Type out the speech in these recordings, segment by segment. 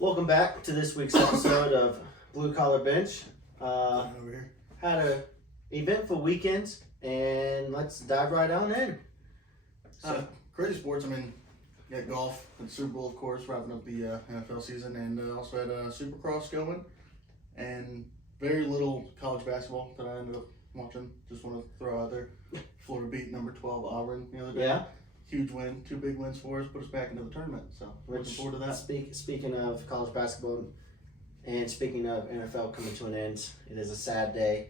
Welcome back to this week's episode of Blue Collar Bench. Over here. Had a eventful weekend, and let's dive right on in. Crazy sports. I mean, you got golf and Super Bowl, of course, wrapping up the NFL season, and also had Supercross going, and very little college basketball that I ended up watching. Just want to throw out there. Florida beat number 12 Auburn the other day. Yeah. Huge win, 2 big wins for us, put us back into the tournament. So looking forward to that. Speaking of college basketball, and speaking of NFL coming to an end, it is a sad day.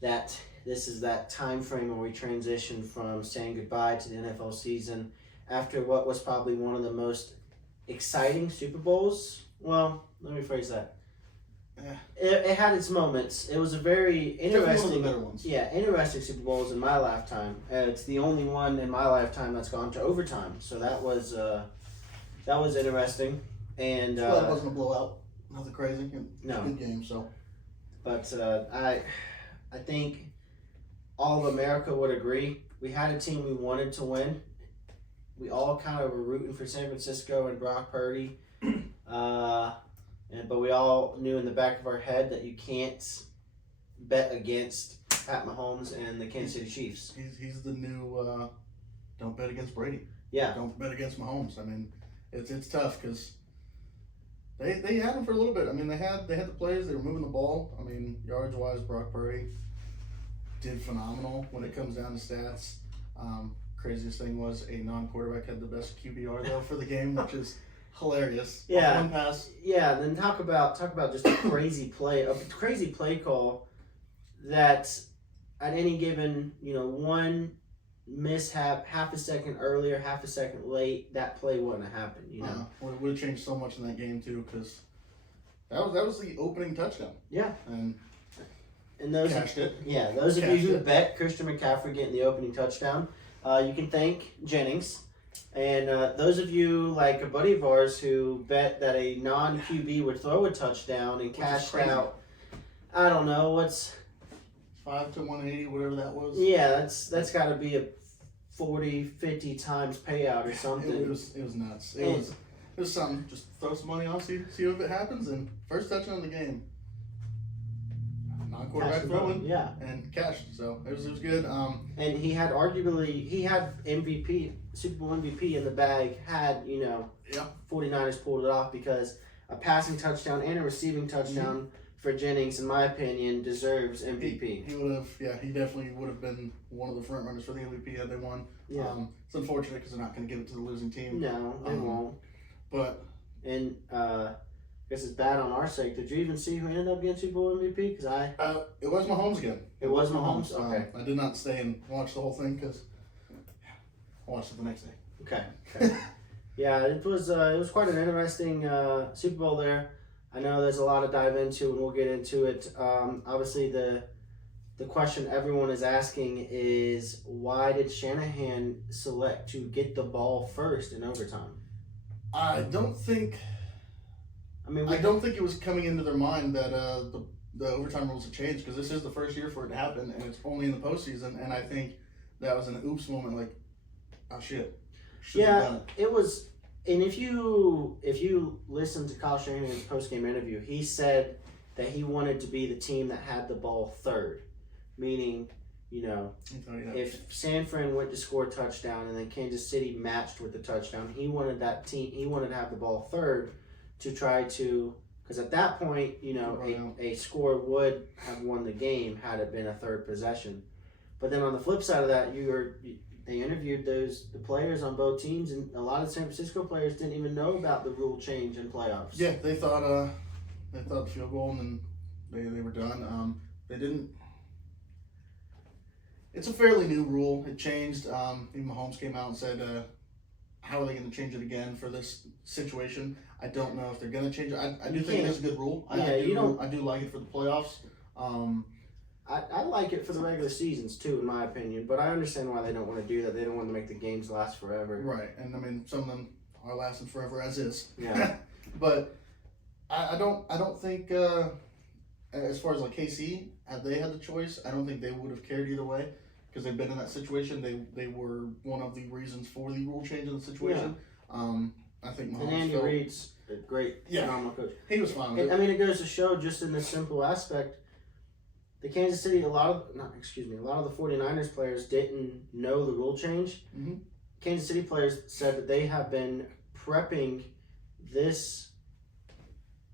That this is that time frame where we transition from saying goodbye to the NFL season after what was probably one of the most exciting Super Bowls. Well, let me phrase that. It had its moments. It was a very interesting, one of the better ones. Yeah, interesting Super Bowls in my lifetime. It's the only one in my lifetime that's gone to overtime. So that was interesting. And Well, it wasn't a blowout. Nothing crazy. It was No. a good game. So But I think all of America would agree. We had a team we wanted to win. We all kind of were rooting for San Francisco and Brock Purdy. But we all knew in the back of our head that you can't bet against Pat Mahomes and the Kansas City Chiefs. he's the new don't bet against Brady. Yeah. Don't bet against Mahomes. I mean, it's tough because they had him for a little bit. I mean, they had the plays. They were moving the ball. I mean, yards wise, Brock Purdy did phenomenal when it comes down to stats. Craziest thing was a non-quarterback had the best QBR though for the game, which is hilarious. Yeah. One pass. Yeah, then talk about just a crazy play call that at any given, one mishap, half a second earlier, half a second late, that play wouldn't have happened, Would have changed so much in that game too because that was the opening touchdown. Yeah. And those cashed it. Yeah, those of you Cashed who it. bet Christian McCaffrey getting the opening touchdown, you can thank Jennings. And those of you like a buddy of ours who bet that a non-QB would throw a touchdown and Which is cashed crazy. out, I don't know, what's 5 to 180, whatever that was. Yeah, that's got to be a 40, 50 times payout or something. It was nuts. It was something. Just throw some money on, see if it happens, and first touchdown of the game. Non-quarterback throwing, Yeah, and cashed. So it was good. and he had MVP, Super Bowl MVP in the bag. Had 49ers pulled it off because a passing touchdown and a receiving touchdown for Jennings, in my opinion, deserves MVP. He would have. Yeah, he definitely would have been one of the front runners for the MVP had they won. Yeah. It's unfortunate because they're not going to give it to the losing team. No, they won't. But And I guess it's bad on our sake. Did you even see who ended up getting Super Bowl MVP? Because it was Mahomes again. It was Mahomes? Okay. I did not stay and watch the whole thing because I watched it the next day. Okay. Yeah, it was quite an interesting Super Bowl there. I know there's a lot to dive into, and we'll get into it. Obviously, the question everyone is asking is, why did Shanahan select to get the ball first in overtime? I don't think it was coming into their mind that the overtime rules have changed because this is the first year for it to happen, and it's only in the postseason. And I think that was an oops moment, like, oh shit. Shouldn't have done it. It was. And if you listen to Kyle Shanahan's post-game interview, he said that he wanted to be the team that had the ball third, meaning, if San Fran went to score a touchdown and then Kansas City matched with the touchdown, he wanted to have the ball third to try to, because at that point, a score would have won the game had it been a third possession. But then on the flip side of that, they interviewed the players on both teams, and a lot of San Francisco players didn't even know about the rule change in playoffs. Yeah, they thought field goal and then they were done. They didn't. It's a fairly new rule. It changed. Even Mahomes came out and said, "How are they going to change it again for this situation?" I don't know if they're going to change it. I do think it is a good rule. I do like it for the playoffs. I like it for the regular seasons too, in my opinion. But I understand why they don't want to do that. They don't want to make the games last forever. Right, and I mean some of them are lasting forever as is. Yeah. But I don't think as far as like KC, had they had the choice, I don't think they would have cared either way because they've been in that situation. They were one of the reasons for the rule change in the situation. I think Mahomes And Andy Reid's a great, phenomenal coach. He was fine with And, it. I mean, it goes to show just in this simple aspect, the Kansas City, a lot of the 49ers players didn't know the rule change. Mm-hmm. Kansas City players said that they have been prepping this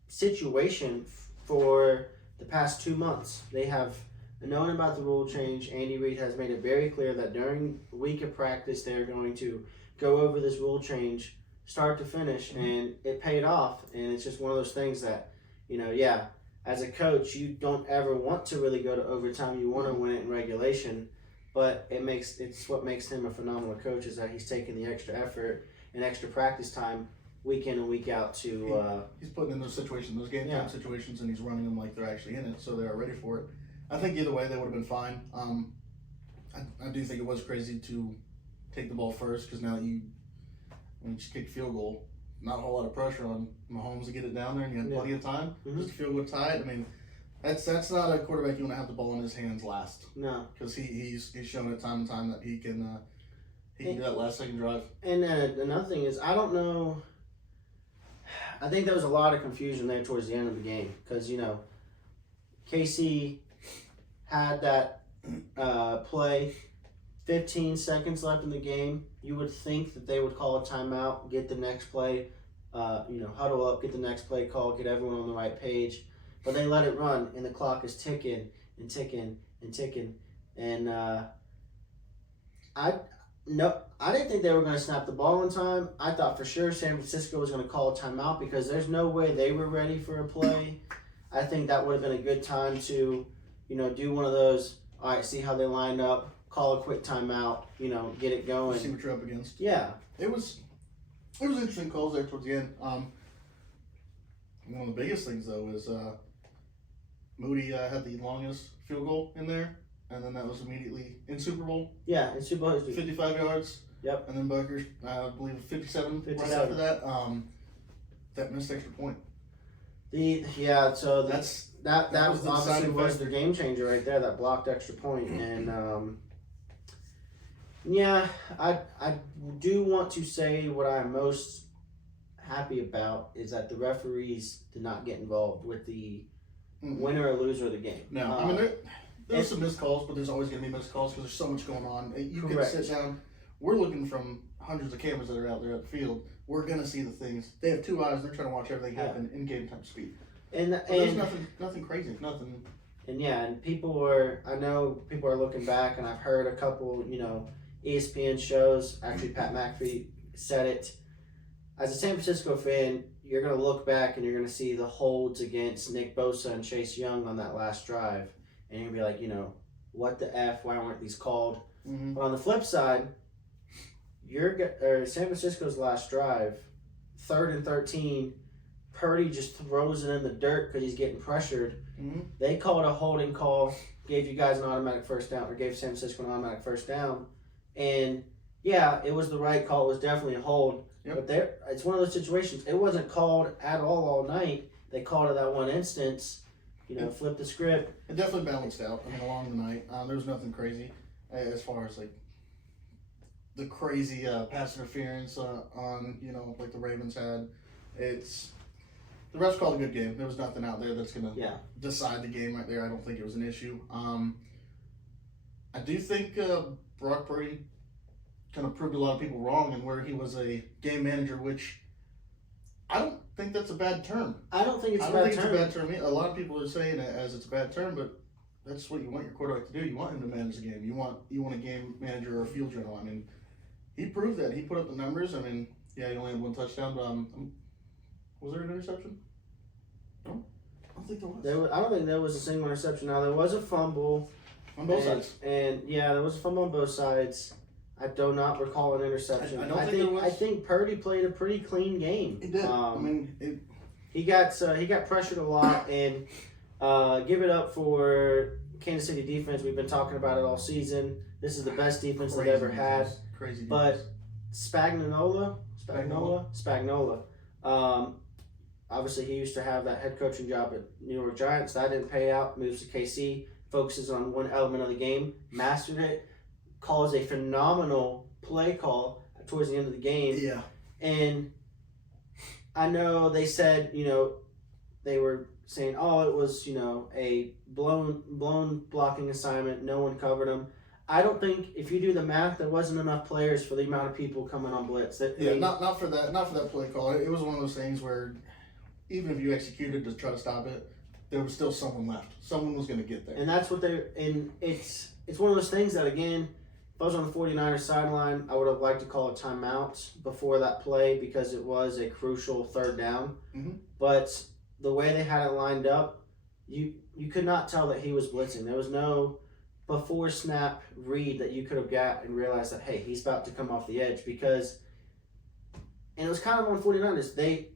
situation for the past 2 months. They have known about the rule change. Andy Reid has made it very clear that during the week of practice, they're going to go over this rule change start to finish, and it paid off. And it's just one of those things that, as a coach, you don't ever want to really go to overtime. You want to win it in regulation, but it's what makes him a phenomenal coach is that he's taking the extra effort and extra practice time week in and week out to. He's putting in those situations, those game time situations, and he's running them like they're actually in it, so they are ready for it. I think either way they would have been fine. I do think it was crazy to take the ball first because now when you just kick a field goal, not a whole lot of pressure on Mahomes to get it down there, and you had plenty of time. Mm-hmm. Just a field goal tied. I mean, that's not a quarterback you want to have the ball in his hands last. No, because he's shown it time and time that he can do that last second drive. And another thing is, I don't know. I think there was a lot of confusion there towards the end of the game because KC had that play. 15 seconds left in the game. You would think that they would call a timeout, get the next play, huddle up, get the next play called, get everyone on the right page. But they let it run, and the clock is ticking and ticking and ticking. And I didn't think they were going to snap the ball in time. I thought for sure San Francisco was going to call a timeout because there's no way they were ready for a play. I think that would have been a good time to, do one of those, all right, see how they line up, call a quick timeout, get it going. See what you're up against. Yeah. It was interesting calls there towards the end. One of the biggest things, though, is Moody had the longest field goal in there, and then that was immediately in Super Bowl. Yeah, in Super Bowl. 55 yards. Yep. And then Butker, I believe, 57 right after that. That missed extra point. That was the obviously deciding was factor. the game changer right there. That blocked extra point, and I do want to say what I'm most happy about is that the referees did not get involved with the winner or loser of the game. No, I mean there's some missed calls, but there's always going to be missed calls because there's so much going on. You Correct. can sit down. We're looking from hundreds of cameras that are out there at the field. We're going to see the things. They have two eyes. They're trying to watch everything happen in game time speed. And there's nothing crazy, nothing. And I know people are looking back, and I've heard a couple, ESPN shows. Actually, Pat McAfee said it. As a San Francisco fan, you're going to look back and you're going to see the holds against Nick Bosa and Chase Young on that last drive, and you're going to be like, what the F? Why weren't these called? Mm-hmm. But on the flip side, San Francisco's last drive, 3rd and 13. Purdy just throws it in the dirt because he's getting pressured. Mm-hmm. They called a holding call, gave you guys an automatic first down, or gave San Francisco an automatic first down. And, yeah, it was the right call. It was definitely a hold. Yep. But it's one of those situations. It wasn't called at all night. They called it that one instance, flipped the script. It definitely balanced out. I mean, along the night, there was nothing crazy as far as, the crazy pass interference on, like the Ravens had. The refs called a good game. There was nothing out there that's going to decide the game right there. I don't think it was an issue. I do think Brock Purdy kind of proved a lot of people wrong in where he was a game manager, which I don't think that's a bad term. I don't think it's a bad term. A lot of people are saying it as it's a bad term, but that's what you want your quarterback to do. You want him to manage the game. You want a game manager or a field general. I mean, he proved that. He put up the numbers. I mean, yeah, he only had one touchdown, but was there an interception? No, I don't think there was. I don't think there was a single interception. Now, there was a fumble. On both sides. And, there was a fumble on both sides. I do not recall an interception. I don't think there was. I think Purdy played a pretty clean game. He did. He got pressured a lot, and give it up for Kansas City defense. We've been talking about it all season. This is the best defense they've ever had. Crazy defense. But Spagnuolo. Obviously, he used to have that head coaching job at New York Giants. That didn't pay out. Moves to KC. Focuses on one element of the game. Mastered it. Calls a phenomenal play call towards the end of the game. Yeah. And I know they said, they were saying, oh, it was, a blown blocking assignment. No one covered him. I don't think if you do the math, there wasn't enough players for the amount of people coming on blitz. Not for that play call. It was one of those things where even if you executed to try to stop it, there was still someone left. Someone was going to get there. And that's what it's one of those things that, again, if I was on the 49ers sideline, I would have liked to call a timeout before that play because it was a crucial third down. Mm-hmm. But the way they had it lined up, you could not tell that he was blitzing. There was no before snap read that you could have got and realized that, hey, he's about to come off the edge because, and it was kind of on 49ers. They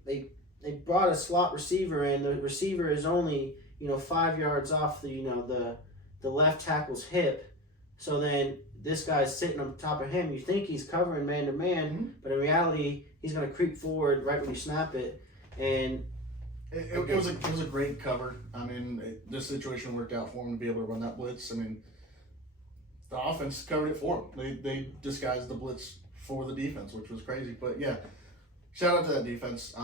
brought a slot receiver in. The receiver is only 5 yards off the left tackle's hip. So then this guy's sitting on top of him. You think he's covering man to man, but in reality he's going to creep forward right when you snap it. And it was a great cover. I mean, this situation worked out for him to be able to run that blitz. I mean, the offense covered it for him. They disguised the blitz for the defense, which was crazy. But yeah, shout out to that defense.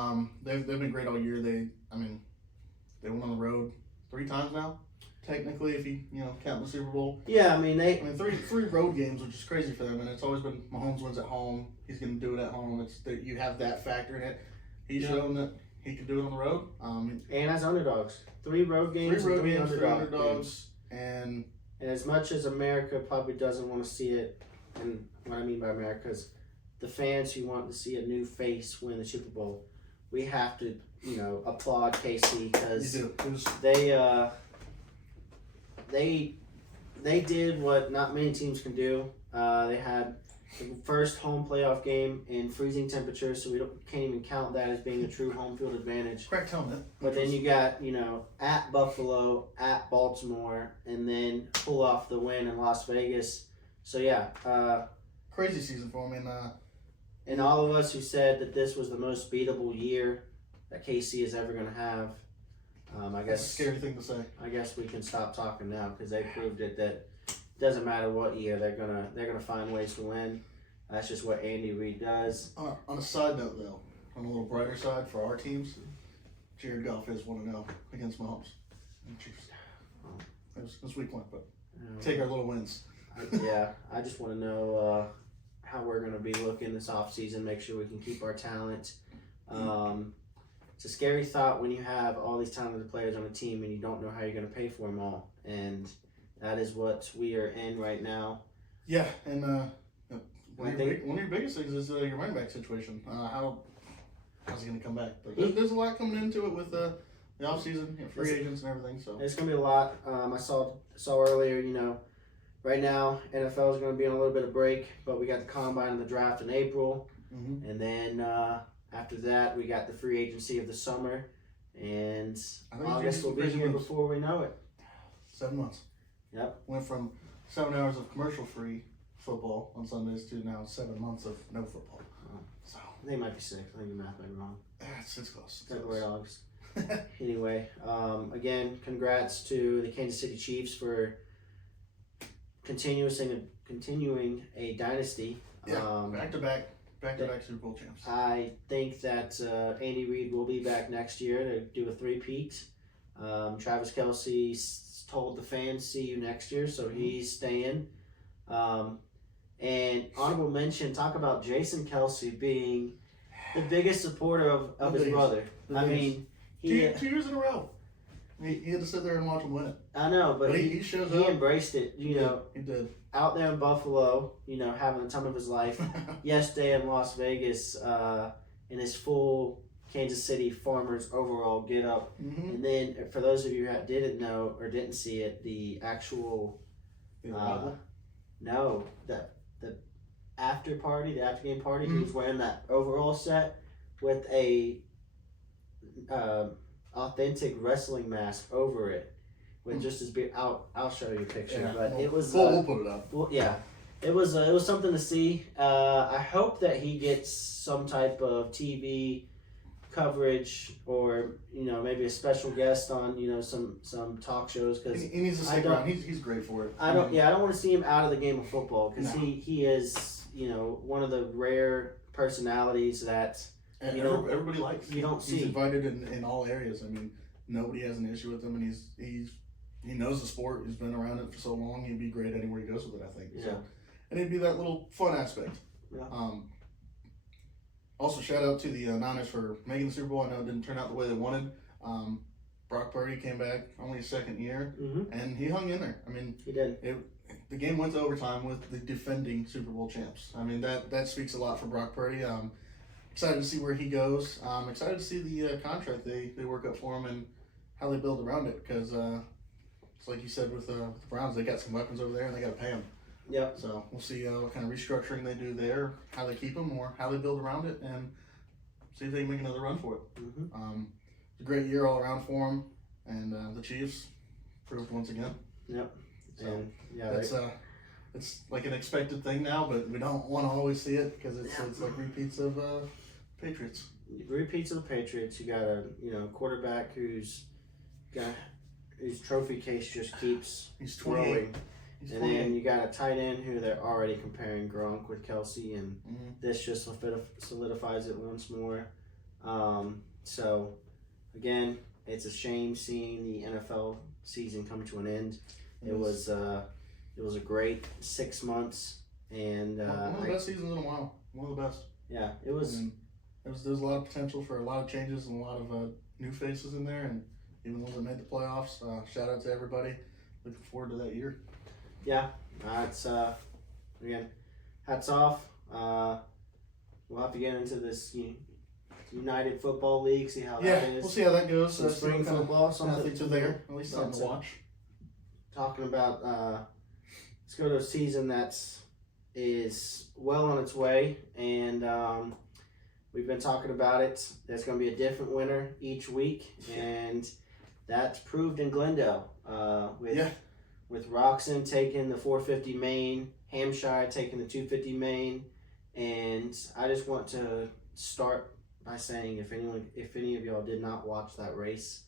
They've been great all year. They went on the road 3 times now, technically, if you count the Super Bowl. Yeah, I mean three road games, which is crazy for them. And it's always been Mahomes wins at home. He's going to do it at home. It's that you have that factor in it. He's shown that he can do it on the road. And as underdogs, 3 road games, 3 underdogs, and as much as America probably doesn't want to see it, and what I mean by America is the fans who want to see a new face win the Super Bowl, we have to, applaud KC because they did what not many teams can do. They had the first home playoff game in freezing temperatures, so we can't even count that as being a true home field advantage. Correct helmet. But then you got, at Buffalo, at Baltimore, and then pull off the win in Las Vegas. So yeah, crazy season for him. And all of us who said that this was the most beatable year that KC is ever going to have, I guess that's a scary thing to say. I guess we can stop talking now because they proved it that it doesn't matter what year they're gonna find ways to win. That's just what Andy Reid does. On a side note, though, on a little brighter side for our teams, Jared Goff is 1-0 against Mahomes and Chiefs. It was week 1, but take our little wins. I just want to know how we're going to be looking this offseason, make sure we can keep our talent. It's a scary thought when you have all these talented players on a team and you don't know how you're going to pay for them all. And that is what we are in right now. Yeah, and one of your biggest things is your running back situation. How's he going to come back? But there's a lot coming into it with the offseason, free agents and everything. So it's going to be a lot. I saw earlier, right now NFL is going to be on a little bit of break, but we got the combine and the draft in April, and then after that we got the free agency of the summer, and August will be here before we know it. 7 months. Yep. Went from 7 hours of commercial-free football on Sundays to now 7 months of no football. So they might be 6. I think the math might be wrong. It's close. February, August. Anyway, again, congrats to the Kansas City Chiefs for continuing a dynasty. Yeah, back-to-back Super Bowl champs. I think that Andy Reid will be back next year to do a 3-peat. Travis Kelce told the fans, see you next year, so he's staying. And honorable mention, talk about Jason Kelce being the biggest supporter of his brother. I mean, 2 years in a row. He had to sit there and watch him win it. I know, but he shows he up. embraced it. He did. Out there in Buffalo, having the time of his life. Yesterday in Las Vegas, in his full Kansas City Farmers overall get up. And then for those of you that didn't know or didn't see it, the actual the after game party, he was wearing that overall set with a authentic wrestling mask over it with just his beard. I'll show you a picture, but it was we'll put it up. Well, yeah. It was something to see. I hope that he gets some type of TV coverage or maybe a special guest on some talk shows because he needs to stick around. He's great for it. I don't want to see him out of the game of football because he is one of the rare personalities that And You don't- everybody likes him. you don't He's see. invited in all areas. I mean, nobody has an issue with him, and he knows the sport. He's been around it for so long. He'd be great anywhere he goes with it, I think. Yeah. So, and it'd be that little fun aspect. Yeah. Also, shout out to the Niners for making the Super Bowl. I know it didn't turn out the way they wanted. Brock Purdy came back only his second year, and he hung in there. I mean, He did. the game went to overtime with the defending Super Bowl champs. I mean, that speaks a lot for Brock Purdy. Excited to see where he goes. Excited to see the contract they work up for him and how they build around it. Because it's like you said with the Browns, they got some weapons over there and they got to pay him. Yep. So we'll see what kind of restructuring they do there, how they keep him, or how they build around it, and see if they can make another run for it. It's a great year all around for him, and the Chiefs proved once again. Yep. So And yeah, that's it's like an expected thing now, but we don't want to always see it because it's like repeats of Patriots. repeats of the Patriots. You got a quarterback whose trophy case just keeps He's 28. growing. He's And 28. then you got a tight end who they're already comparing Gronk with Kelsey, and this just solidifies it once more. So, again, it's a shame seeing the NFL season come to an end. It was a great 6 months, and one of the best seasons in a while. One of the best. yeah, it was. There's a lot of potential for a lot of changes and a lot of new faces in there, and even those that made the playoffs. Shout out to everybody. Looking forward to that year. Yeah, it's again, hats off. We'll have to get into this United Football League, see how that is. We'll see how that goes. Some spring football, something to there. At least something to watch. Talking about, let's go to a season that is well on its way, and we've been talking about it. There's going to be a different winner each week, and that's proved in Glendale. With Roxon taking the 450 main, Hampshire taking the 250 main, and I just want to start by saying if any of y'all did not watch that race,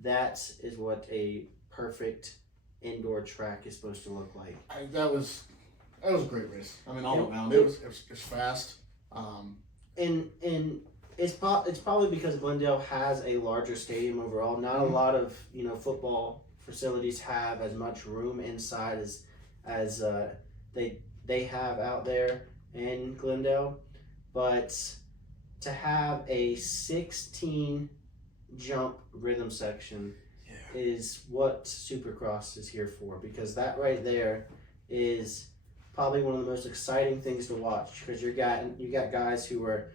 that is what a perfect indoor track is supposed to look like. That was a great race. I mean, all around it was fast. And it's probably because Glendale has a larger stadium overall. Not a lot of football facilities have as much room inside as they have out there in Glendale, but to have a 16 jump rhythm section is what Supercross is here for, because that right there is probably one of the most exciting things to watch, because you got guys who are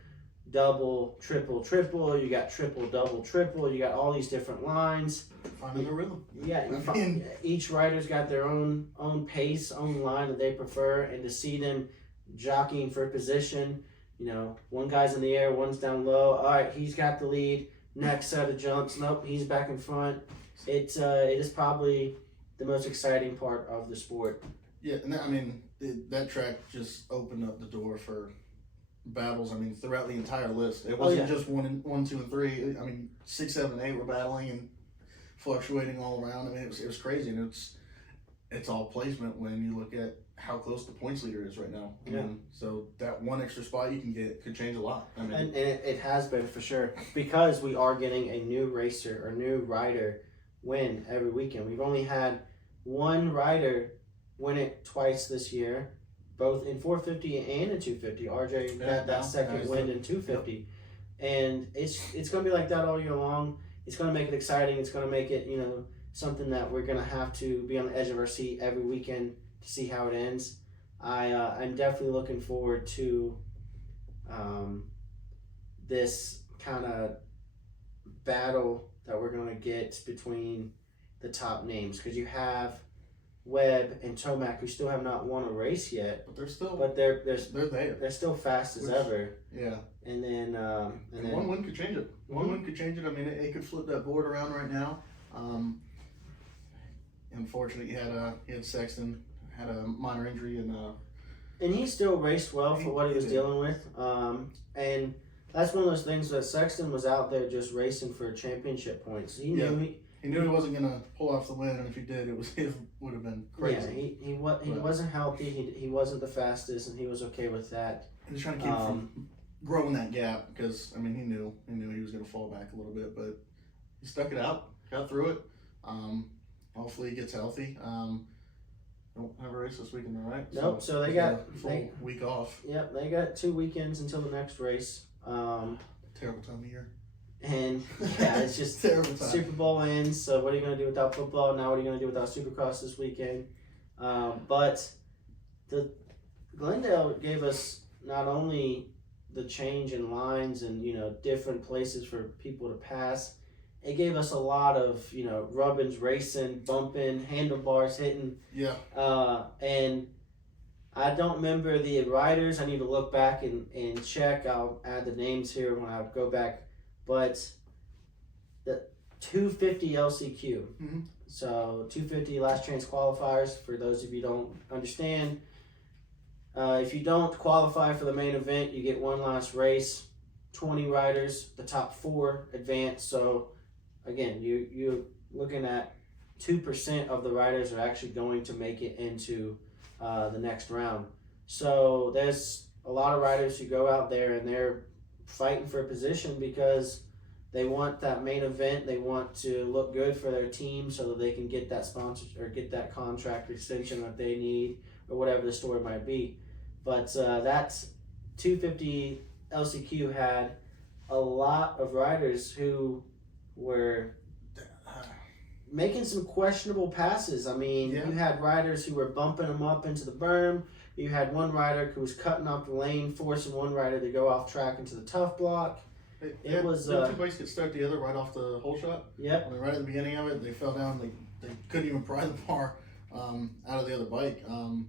double, triple, you got triple, double, triple, you got all these different lines. Finding the rhythm. Yeah, each rider's got their own pace, own line that they prefer, and to see them jockeying for position, one guy's in the air, one's down low. All right, he's got the lead. Next set of jumps, nope, he's back in front. It is probably the most exciting part of the sport. Yeah, and that track just opened up the door for battles. I mean, throughout the entire list, it wasn't just 1, 2, and 3. I mean, 6, 7, 8 were battling and fluctuating all around. I mean, it was crazy, and it's all placement when you look at how close the points leader is right now. I mean, so that one extra spot you can get could change a lot. I mean, and it has been for sure, because we are getting a new racer or new rider win every weekend. We've only had one rider win it twice this year, both in 450 and in 250. RJ got that second win in 250. And it's going to be like that all year long. It's going to make it exciting. It's going to make it, something that we're going to have to be on the edge of our seat every weekend to see how it ends. I'm definitely looking forward to this kind of battle that we're going to get between the top names, because you have Webb and Tomac, who still have not won a race yet, but they're still there. They're still fast as ever. Yeah. And then one win could change it. One win could change it. I mean, it could flip that board around right now. Unfortunately, he had Sexton had a minor injury, and he still raced well for what he was dealing with. And that's one of those things that Sexton was out there just racing for championship points. He knew he wasn't gonna pull off the win, and if he did, it would have been crazy. Yeah, he wasn't healthy. He wasn't the fastest, and he was okay with that. He was trying to keep growing that gap because I mean he knew he was going to fall back a little bit, but he stuck it out, got through it. Hopefully he gets healthy. Don't have a race this weekend, though, right? Nope. So they he's got a full week off. Yep, they got 2 weekends until the next race. Terrible time of year. And yeah, it's just terrible time. Super Bowl ends. So what are you going to do without football? Now what are you going to do without Supercross this weekend? But the Glendale gave us not only the change in lines and different places for people to pass. It gave us a lot of rubbins, racing, bumping, handlebars hitting. Yeah. And I don't remember the riders. I need to look back and check. I'll add the names here when I go back. But the 250 LCQ. Mm-hmm. So 250 last chance qualifiers, for those of you who don't understand. If you don't qualify for the main event, you get one last race. 20 riders, the top 4 advance. So again, you're looking at 2% of the riders are actually going to make it into the next round. So there's a lot of riders who go out there and they're fighting for a position because they want that main event. They want to look good for their team so that they can get that sponsor or get that contract extension that they need or whatever the story might be. But that 250 LCQ had a lot of riders who were making some questionable passes. I mean, You had riders who were bumping them up into the berm. You had one rider who was cutting off the lane, forcing one rider to go off track into the tough block. It was 2 bikes could start together right off the whole shot. Yep. I mean, right at the beginning of it, they fell down. They couldn't even pry the bar out of the other bike. And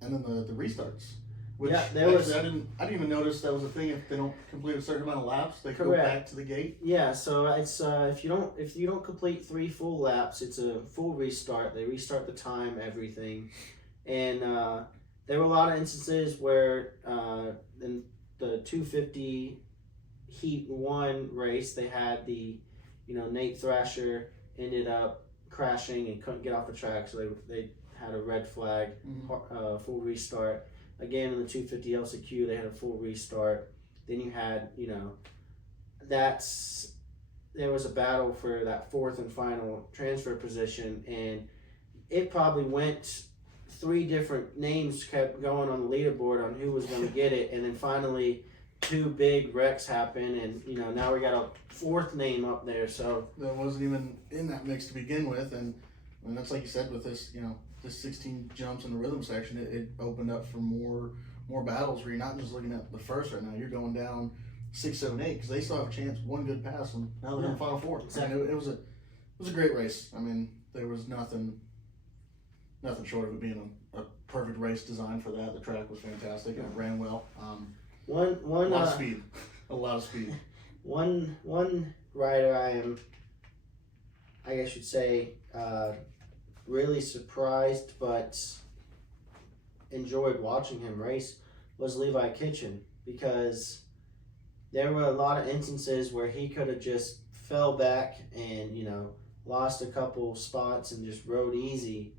then the restarts. Which I didn't even notice that was a thing. If they don't complete a certain amount of laps, they go back to the gate. Yeah, so it's if you don't complete 3 full laps, it's a full restart. They restart the time, everything, and there were a lot of instances where in the 250 Heat 1 race, they had the Nate Thrasher ended up crashing and couldn't get off the track, so they had a red flag, full restart. Again, in the 250 LCQ, they had a full restart. Then you had, there was a battle for that 4th and final transfer position, and it probably went 3 different names kept going on the leaderboard on who was going to get it, and then finally 2 big wrecks happened, and now we got a 4th name up there. So that wasn't even in that mix to begin with, and that's like you said with this, this 16 jumps in the rhythm section, it opened up for more battles where you're not just looking at the first right now. You're going down 6, 7, 8 because they still have a chance, one good pass, and now they're in Final 4. Exactly. I mean, it was a great race. I mean, there was nothing short of it being a perfect race designed for that. The track was fantastic and it ran well. A lot of speed, a lot of speed. One rider I guess you'd say, really surprised but enjoyed watching him race was Levi Kitchen, because there were a lot of instances where he could have just fell back and lost a couple spots and just rode easy,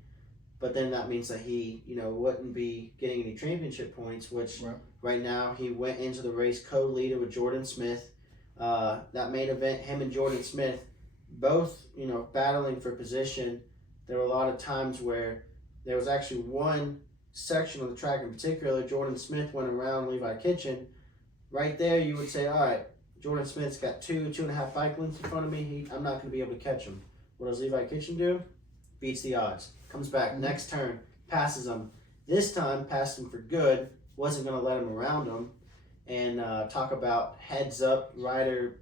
but then that means that he wouldn't be getting any championship points, which right now he went into the race co-leader with Jordan Smith. That main event, him and Jordan Smith both battling for position. There were a lot of times where there was actually one section of the track in particular, Jordan Smith went around Levi Kitchen. Right there, you would say, all right, Jordan Smith's got 2.5 bike lengths in front of me. I'm not going to be able to catch him. What does Levi Kitchen do? Beats the odds. Comes back, next turn, passes him. This time, passed him for good. Wasn't going to let him around him. And talk about heads up rider,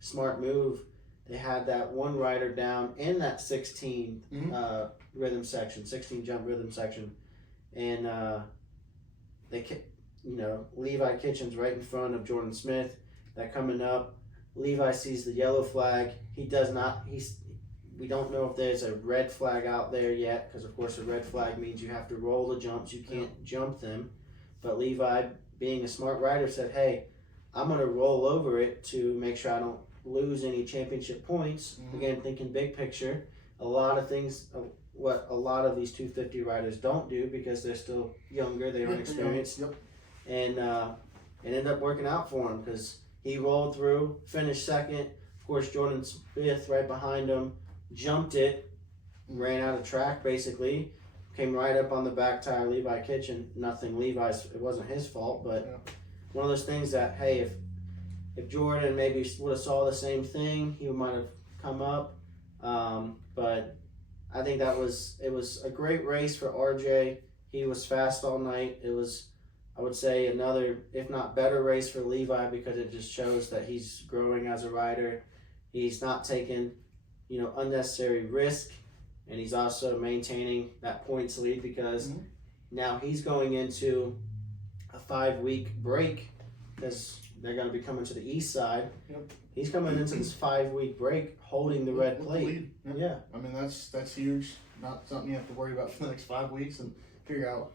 smart move. They had that one rider down in that 16 rhythm section, 16 jump rhythm section, and Levi Kitchen's right in front of Jordan Smith. That coming up, Levi sees the yellow flag. He does not. We don't know if there's a red flag out there yet, because of course a red flag means you have to roll the jumps. You can't jump them. But Levi, being a smart rider, said, "Hey, I'm going to roll over it to make sure I don't lose any championship points." Again, thinking big picture. A lot of things, what a lot of these 250 riders don't do because they're still younger, they aren't experienced. Yep. And it ended up working out for him because he rolled through, finished second. Of course, Jordan Smith right behind him jumped it, ran out of track basically, came right up on the back tire. Levi Kitchen, nothing Levi's, it wasn't his fault, but one of those things that, hey, if Jordan maybe would have saw the same thing, he might have come up. But I think it was a great race for RJ. He was fast all night. It was, I would say, another, if not better race for Levi because it just shows that he's growing as a rider. He's not taking, unnecessary risk, and he's also maintaining that points lead because now he's going into a 5-week break because they're going to be coming to the east side. Yep. He's coming into this 5-week break holding the red plate. Yeah. I mean, that's huge. Not something you have to worry about for the next 5 weeks and figure out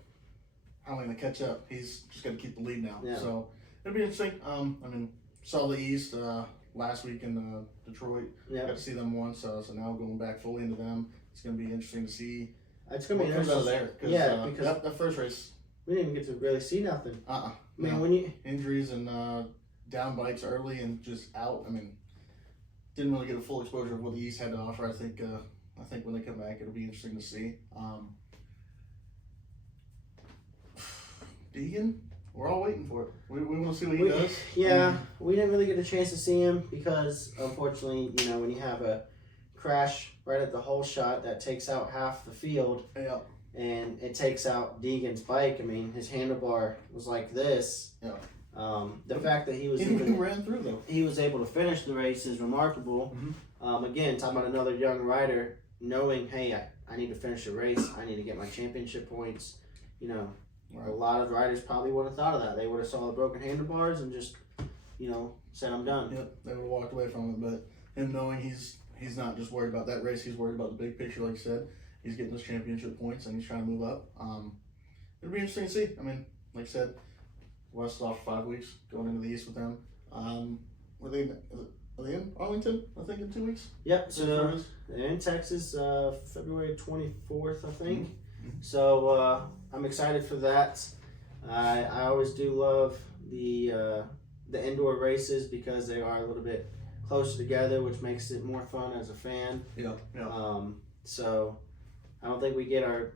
how I'm going to catch up. He's just got to keep the lead now. Yeah. So it'll be interesting. I mean, saw the East last week in Detroit. Yeah. Got to see them once. So now going back fully into them, it's going to be interesting to see It's going to be what comes out interesting. of there. Yeah, because that first race. We didn't even get to really see nothing. I mean, no. when you Injuries and down bikes early and just out. I mean, didn't really get a full exposure of what the East had to offer. I think when they come back, it'll be interesting to see. Deegan, we're all waiting for it. We want to see what he does. Yeah, we didn't really get a chance to see him because, unfortunately, when you have a crash right at the hole shot that takes out half the field, Yeah. and it takes out Deegan's bike. I mean, his handlebar was like this. Yeah. The fact that he was He ran through though. he was able to finish the race is remarkable. Again, talking about another young rider knowing, hey, I need to finish the race. I need to get my championship points. Right. A lot of riders probably would have thought of that. They would have saw the broken handlebars and just, said, I'm done. Yep, they would have walked away from it. But him knowing he's not just worried about that race, he's worried about the big picture, like you said. He's getting those championship points and he's trying to move up. It'll be interesting to see. I mean, like I said, West off 5 weeks, going into the East with them. Are they in Arlington, I think, in 2 weeks? Yep, so they're in Texas, February 24th, I think. Mm-hmm. So I'm excited for that. I always do love the indoor races because they are a little bit closer together, which makes it more fun as a fan. Yeah. So I don't think we get our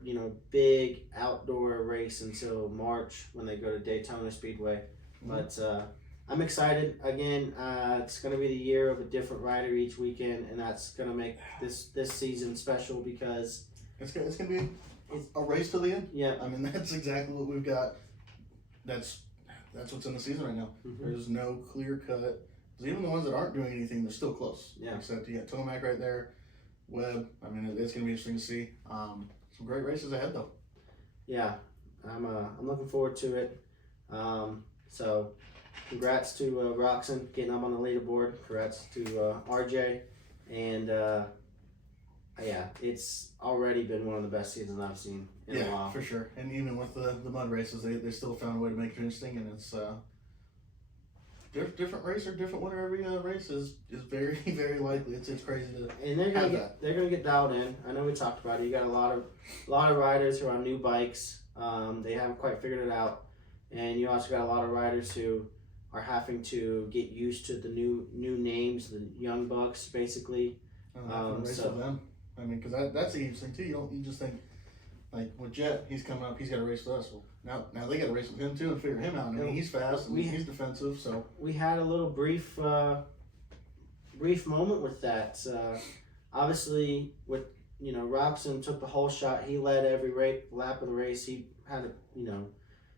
big outdoor race until March when they go to Daytona Speedway. But I'm excited. Again, it's going to be the year of a different rider each weekend, and that's going to make this season special because it's going to be a race to the end. Yeah. I mean, that's exactly what we've got. That's what's in the season right now. Mm-hmm. There's no clear cut. Because even the ones that aren't doing anything, they're still close. Yeah. Except you got Tomac right there, Webb. I mean, it's going to be interesting to see. Some great races ahead, though. Yeah, I'm looking forward to it. So, congrats to Roxon getting up on the leaderboard. Congrats to RJ, and yeah, it's already been one of the best seasons I've seen in a while. For sure. And even with the mud races, they still found a way to make it interesting, and it's different race or different winner every race is very, very likely. It's crazy to and they're gonna get dialed in. I know we talked about it. You got a lot of riders who are on new bikes. They haven't quite figured it out, and you also got a lot of riders who are having to get used to the new names, the young bucks, basically. race with them. I mean, because that's the huge thing too. You just think like with Jet, he's coming up, he's got to race with us. Well, now they got to race with him too and figure him out. I mean, he's fast and he's defensive, so we had a little brief moment with that. Obviously, with Roxon took the whole shot. He led every lap of the race. He had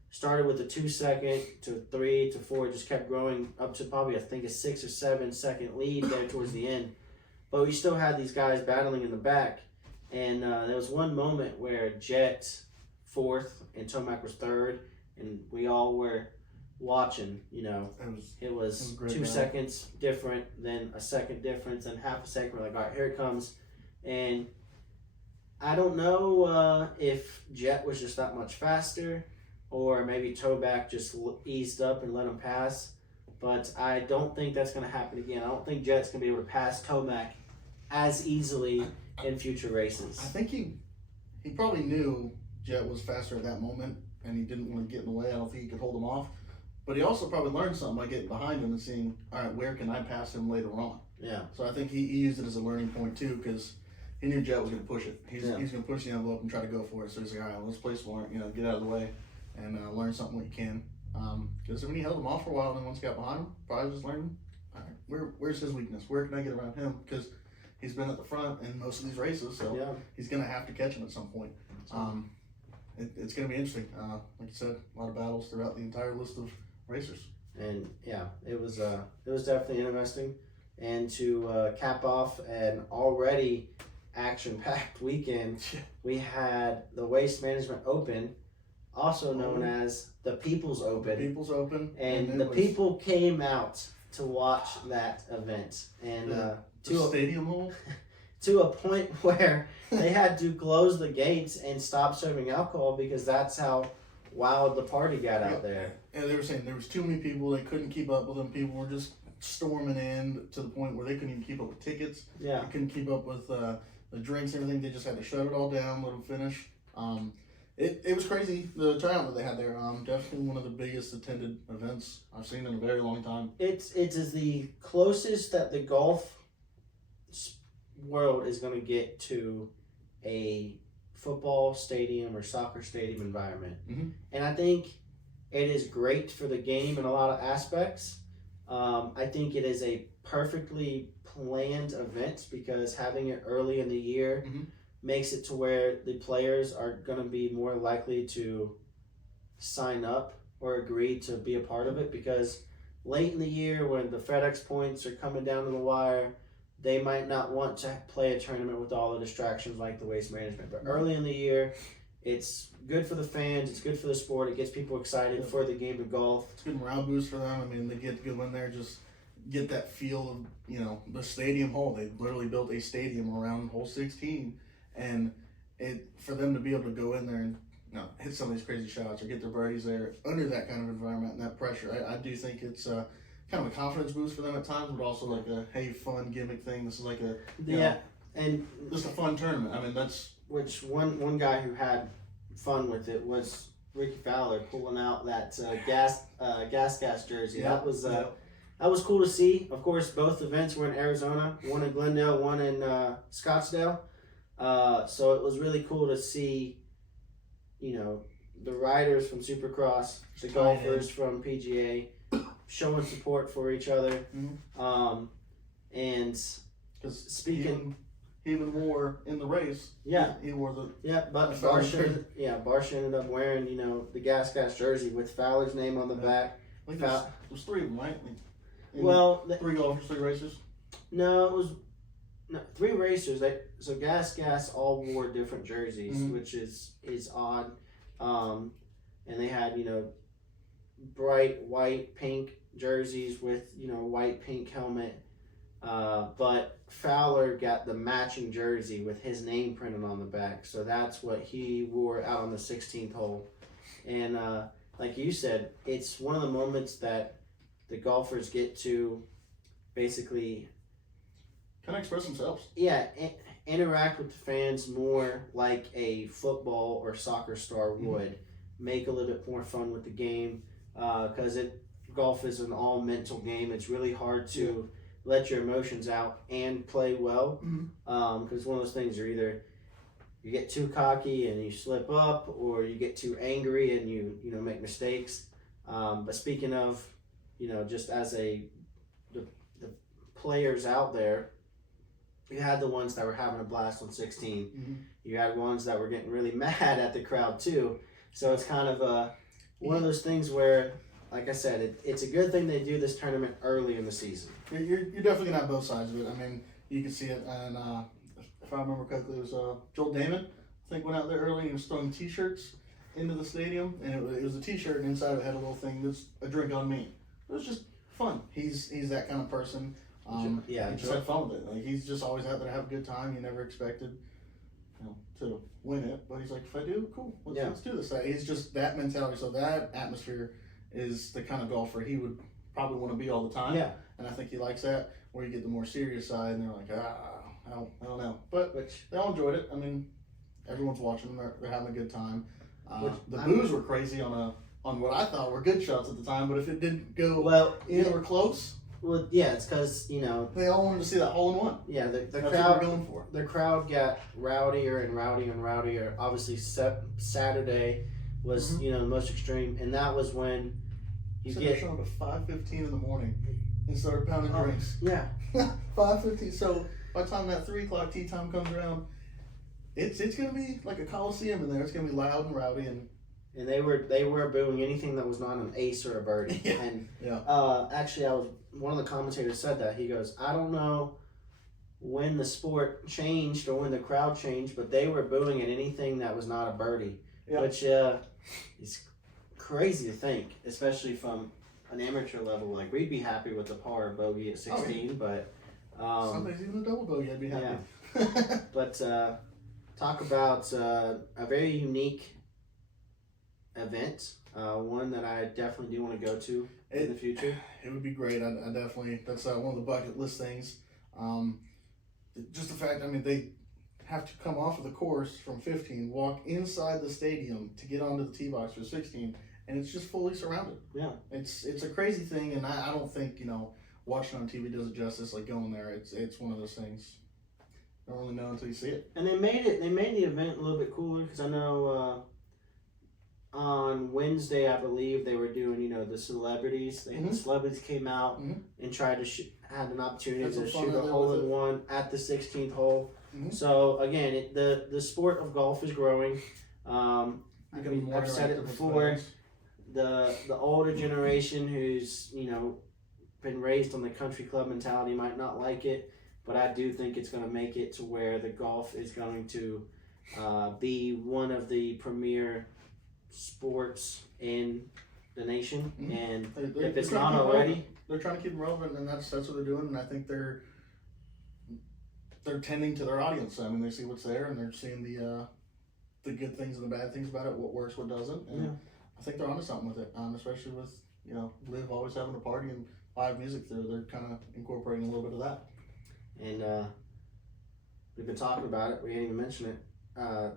started with a 2 second to 3 to 4, just kept growing up to probably I think a 6 or 7 second lead there towards the end. But we still had these guys battling in the back, and there was one moment where Jet 4th and Tomac was 3rd, and we all were watching. It was 2 seconds different, then a second difference, and half a second. We're like, all right, here it comes, and I don't know if Jet was just that much faster, or maybe Tomac just eased up and let him pass. But I don't think that's going to happen again. I don't think Jet's going to be able to pass Tomac as easily in future races. I think he probably knew Jet was faster at that moment, and he didn't want to get in the way. I don't think he could hold him off. but he also probably learned something by getting behind him and seeing, all right, where can I pass him later on? Yeah. So I think he used it as a learning point too, because he knew Jet was going to push it. He's going to push the envelope and try to go for it. So he's like, all right, let's play smart, get out of the way and learn something when you can. Because when he held him off for a while and then once he got behind him, probably just learned, all right, where's his weakness? Where can I get around him? Because he's been at the front in most of these races, so he's going to have to catch him at some point. It's going to be interesting. Like you said, a lot of battles throughout the entire list of racers. And yeah, it was definitely interesting. And to cap off an already action-packed weekend, we had the Waste Management Open, also known as the People's Open. People's Open. And the people came out to watch that event. And to stadium hole? To a point where they had to close the gates and stop serving alcohol because that's how wild the party got out there. And they were saying there was too many people. They couldn't keep up with them. People were just storming in to the point where they couldn't even keep up with tickets. Yeah. They couldn't keep up with the drinks and everything. They just had to shut it all down, let them finish. It was crazy, the turnout that they had there. Definitely one of the biggest attended events I've seen in a very long time. It is the closest that the golf world is going to get to a football stadium or soccer stadium environment. Mm-hmm. And I think it is great for the game in a lot of aspects. I think it is a perfectly planned event because having it early in the year makes it to where the players are going to be more likely to sign up or agree to be a part of it, because late in the year when the FedEx points are coming down to the wire, they might not want to play a tournament with all the distractions like the Waste Management. But early in the year, it's good for the fans, it's good for the sport, it gets people excited for the game of golf. It's a good morale boost for them. I mean, they get to go in there, just get that feel of, the stadium hole. They literally built a stadium around hole 16, and for them to be able to go in there and hit some of these crazy shots or get their birdies there under that kind of environment and that pressure, I do think it's kind of a confidence boost for them at times, but also like a fun gimmick thing. This is like and just a fun tournament. I mean, that's which one guy who had fun with it was Ricky Fowler pulling out that gas jersey. Yeah. That was cool to see. Of course, both events were in Arizona, one in Glendale, one in Scottsdale. So it was really cool to see, the riders from Supercross, the golfers from PGA, showing support for each other. And because speaking, he even wore in the race. He wore the but Barsha ended up wearing the gas jersey with Fowler's name on the back. I think there's three of them, right? Three golfers, 3 racers. No, it was 3 racers. So Gas all wore different jerseys, which is odd. And they had bright white pink jerseys with white pink helmet. But Fowler got the matching jersey with his name printed on the back, so that's what he wore out on the 16th hole. And like you said, it's one of the moments that the golfers get to basically kind of express themselves. Interact with the fans more like a football or soccer star would. Make a little bit more fun with the game, because golf is an all mental game. It's really hard to let your emotions out and play well, because one of those things are either you get too cocky and you slip up, or you get too angry and you make mistakes. But speaking of just as the players out there, you had the ones that were having a blast on 16. You had ones that were getting really mad at the crowd too. So it's kind of one of those things where, like I said, it's a good thing they do this tournament early in the season. You're definitely going to have both sides of it. I mean, you can see it, and if I remember correctly, it was Joel Damon, I think, went out there early and was throwing T-shirts into the stadium, and it was a T-shirt, and inside of it had a little thing that's a drink on me. It was just fun. He's that kind of person. He just had fun with it. Like, he's just always out there to have a good time. He never expected to win it, but he's like, if I do, cool, let's do this. He's just that mentality. So that atmosphere is the kind of golfer he would probably want to be all the time. And I think he likes that. Where you get the more serious side, and they're like, I don't know. But they all enjoyed it. I mean, everyone's watching them. They're having a good time. The boos were crazy on on what I thought were good shots at the time. But if it didn't go in or close, yeah, it's because they all wanted to see that hole in one. Yeah, the That's crowd what we're going for. The crowd got rowdier and rowdier and rowdier. Obviously, Saturday was the most extreme, and that was when you They're showing up at 5:15 in the morning and started pounding drinks. Yeah, 5:15. So by the time that 3 o'clock tea time comes around, it's gonna be like a coliseum in there. It's gonna be loud and rowdy, and they were booing anything that was not an ace or a birdie. Yeah. And yeah. actually, one of the commentators said that. He goes, I don't know when the sport changed or when the crowd changed, but they were booing at anything that was not a birdie, which is crazy to think, especially from an amateur level. Like, we'd be happy with a par bogey at 16, but sometimes even a double bogey, I'd be happy. Yeah. But talk about a very unique event, one that I definitely do want to go to in the future. It would be great. I definitely, that's one of the bucket list things. Just the fact, I mean, they have to come off of the course from 15, walk inside the stadium to get onto the tee box for 16, and it's just fully surrounded. Yeah. It's a crazy thing, and I don't think, watching on TV does it justice. Like, going there, it's one of those things. You don't really know until you see it. And they made the event a little bit cooler, because I know on Wednesday, I believe, they were doing, the celebrities. The celebrities came out and tried to had an opportunity to shoot a hole-in-one at the 16th hole. So, again, the sport of golf is growing. I've said it before. The older generation who's, been raised on the country club mentality might not like it, but I do think it's going to make it to where the golf is going to be one of the premier sports in the nation. And if it's not already, they're trying to keep it relevant, and that's what they're doing. And I think they're tending to their audience. I mean, they see what's there, and they're seeing the good things and the bad things about it, what works, what doesn't. And I think they're onto something with it, especially with Liv always having a party and live music there. They're kind of incorporating a little bit of that. And we've been talking about it. We didn't even mention it.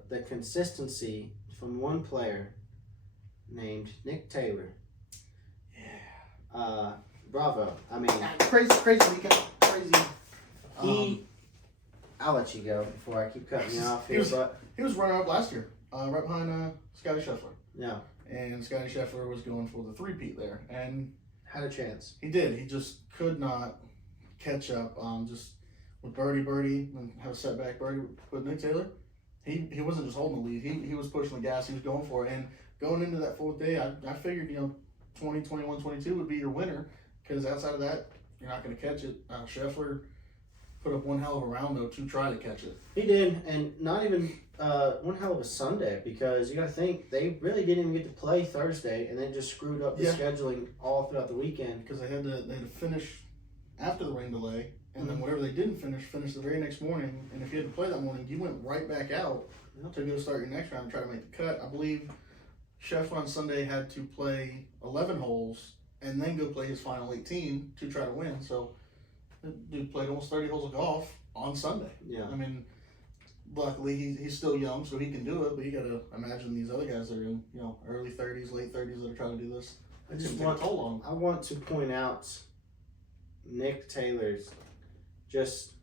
The consistency from one player named Nick Taylor. Yeah. Bravo. I mean, crazy weekend. Crazy. I'll let you go before I keep cutting you off here. He was runner up last year, right behind Scotty Scheffler. Yeah. And Scotty Scheffler was going for the three-peat there, and had a chance. He did. He just could not catch up. Just with birdie, and have a setback birdie with Nick Taylor. He wasn't just holding the lead. He was pushing the gas. He was going for it. And going into that fourth day, I figured 20, 21, 22 would be your winner, because outside of that, you're not going to catch it. Scheffler put up one hell of a round, though, to try to catch it. He did, and not even one hell of a Sunday, because you got to think, they really didn't even get to play Thursday, and then just screwed up the scheduling all throughout the weekend. Because they had to finish after the rain delay, and then whatever they didn't finish the very next morning. And if you had to play that morning, you went right back out to go start your next round and try to make the cut. I believe Scheffler on Sunday had to play 11 holes and then go play his final 18 to try to win. So the dude played almost 30 holes of golf on Sunday. Yeah. I mean, luckily he's still young, so he can do it. But you got to imagine these other guys that are in early 30s, late 30s that are trying to do this. I want to point out Nick Taylor's just,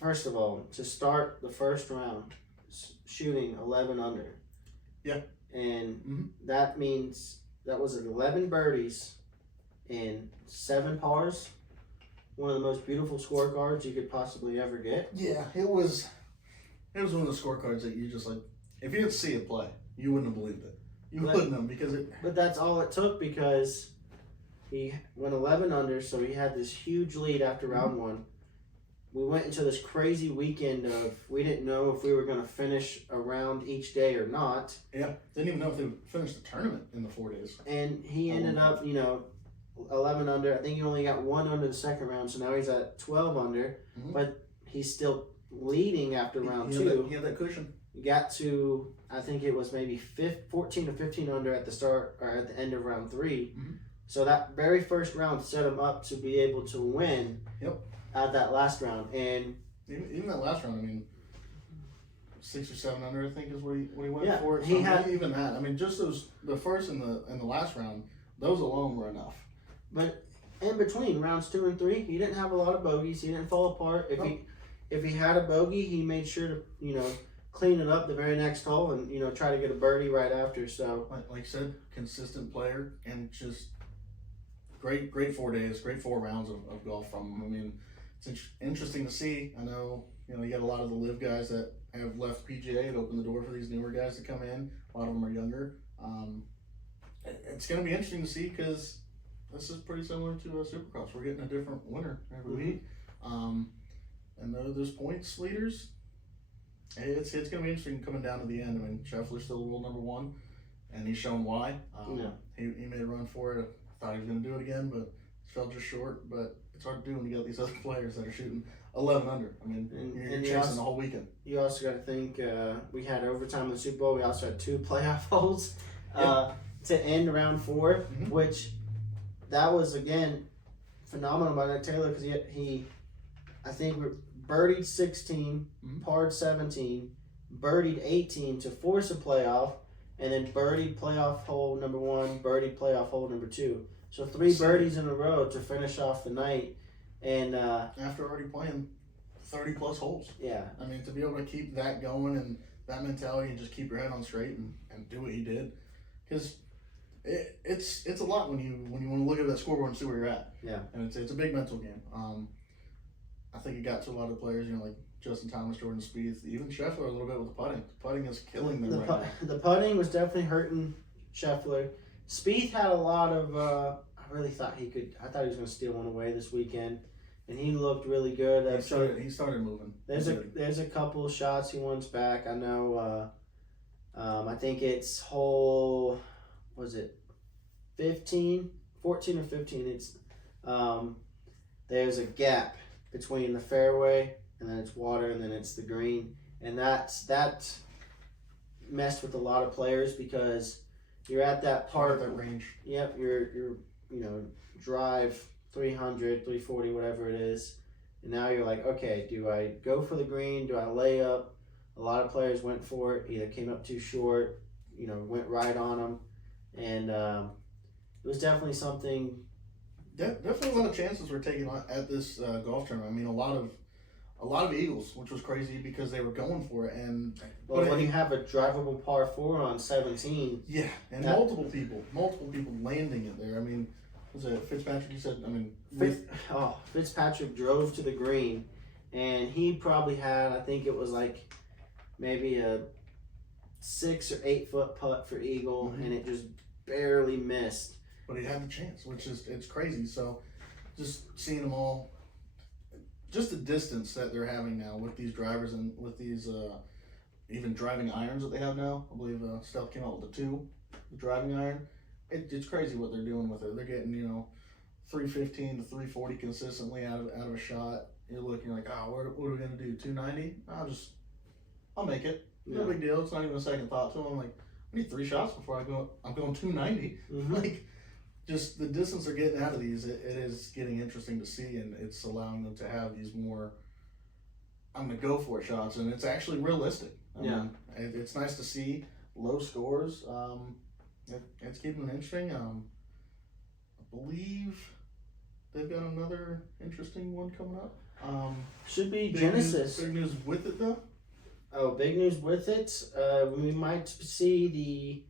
first of all, to start the first round shooting 11 under. Yeah. And that means that was 11 birdies and 7 pars. One of the most beautiful scorecards you could possibly ever get. Yeah, it was one of the scorecards that you just like, if you didn't see it play, you wouldn't have believed it. You wouldn't have, because it. But that's all it took, because he went 11 under, so he had this huge lead after round one. We went into this crazy weekend of, we didn't know if we were going to finish a round each day or not. Yeah, didn't even know if they would finish the tournament in the 4 days. And he ended up, 11 under. I think he only got 1 under the second round, so now he's at 12 under. But he's still leading after round two. He had that cushion. Got to, I think it was maybe 14 or 15 under at the start or at the end of round 3. So that very first round set him up to be able to win at that last round. And even that last round, I mean, 6 or 7 under, I think, is what he went Yeah, for. he So had- even that. I mean, just the first and the last round, those alone were enough. But in between rounds 2 and 3, he didn't have a lot of bogeys. He didn't fall apart. If he had a bogey, he made sure to clean it up the very next hole and try to get a birdie right after. So Like I said, consistent player and just great 4 days, great 4 rounds of golf from him. I mean, it's interesting to see. I know you got a lot of the live guys that have left PGA and opened the door for these newer guys to come in. A lot of them are younger. It's going to be interesting to see because this is pretty similar to Supercross. We're getting a different winner every week. And those points leaders, it's going to be interesting coming down to the end. I mean, Scheffler's still world number 1, and he's shown why. He made a run for it. I thought he was going to do it again, but fell just short. But it's hard to do when you got these other players that are shooting 11 under. I mean, you're chasing the whole weekend. You also got to think we had overtime in the Super Bowl. We also had 2 playoff holes to end round 4, which that was again phenomenal by Ned Taylor because he I think birdied 16, parred 17, birdied 18 to force a playoff, and then birdied playoff hole number 1, birdied playoff hole number 2. So 3 birdies in a row to finish off the night. And after already playing 30 plus holes. Yeah. I mean, to be able to keep that going and that mentality and just keep your head on straight and do what he did. Because it's a lot when you want to look at that scoreboard and see where you're at. Yeah. And it's a big mental game. I think it got to a lot of players, like Justin Thomas, Jordan Spieth, even Scheffler a little bit with the putting. The putting is killing them right now. The putting was definitely hurting Scheffler. Spieth had a lot of. I really thought he could. I thought he was going to steal one away this weekend, and he looked really good. He started moving. There's a couple of shots he wants back. I know. I think it's hole. Was it 15, 14 or 15? It's there's a gap between the fairway and then it's water and then it's the green, and that messed with a lot of players because you're at that part that range. Yep, you're drive 300, 340, whatever it is, and now you're like, okay, do I go for the green? Do I lay up? A lot of players went for it, either came up too short, went right on them, and it was definitely something. Definitely a lot of chances were taken at this golf tournament. I mean, a lot of eagles, which was crazy because they were going for it. And when you have a drivable par 4 on 17, and multiple people landing it there. I mean, was it Fitzpatrick? You said, I mean, Fitzpatrick drove to the green, and he probably had, I think it was like maybe a 6 or 8 foot putt for eagle, and it just barely missed. But he had the chance, which is it's crazy. So, just seeing them all, just the distance that they're having now with these drivers and with these even driving irons that they have now. I believe Stealth came out with the driving iron. It's crazy what they're doing with it. They're getting 315 to 340 consistently out of a shot. You're looking like, what are we gonna do? 290? I'll make it. No big deal. It's not even a second thought to them. I'm like, I need 3 shots before I go. I'm going 290. Like, just the distance they're getting out of these, it is getting interesting to see, and it's allowing them to have these more I'm gonna go for it shots, and it's actually realistic. I mean, it's nice to see low scores. It's keeping it interesting. I believe they've got another interesting one coming up. Should be Genesis. Big news with it though. Oh, big news with it. We might see the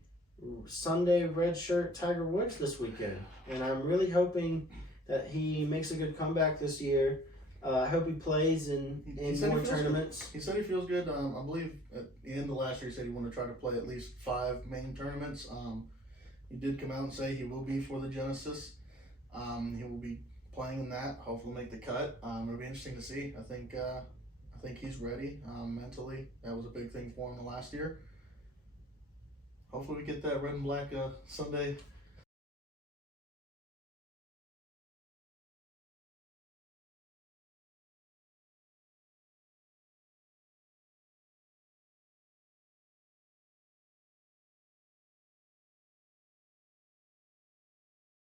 Sunday red shirt Tiger Woods this weekend, and I'm really hoping that he makes a good comeback this year. I hope he plays in more tournaments. He said he feels good. I believe at the end of last year he said he wanted to try to play at least 5 main tournaments. He did come out and say he will be for the Genesis. He will be playing in that. Hopefully make the cut. It'll be interesting to see. I think he's ready mentally. That was a big thing for him last year. Hopefully we get that red and black Sunday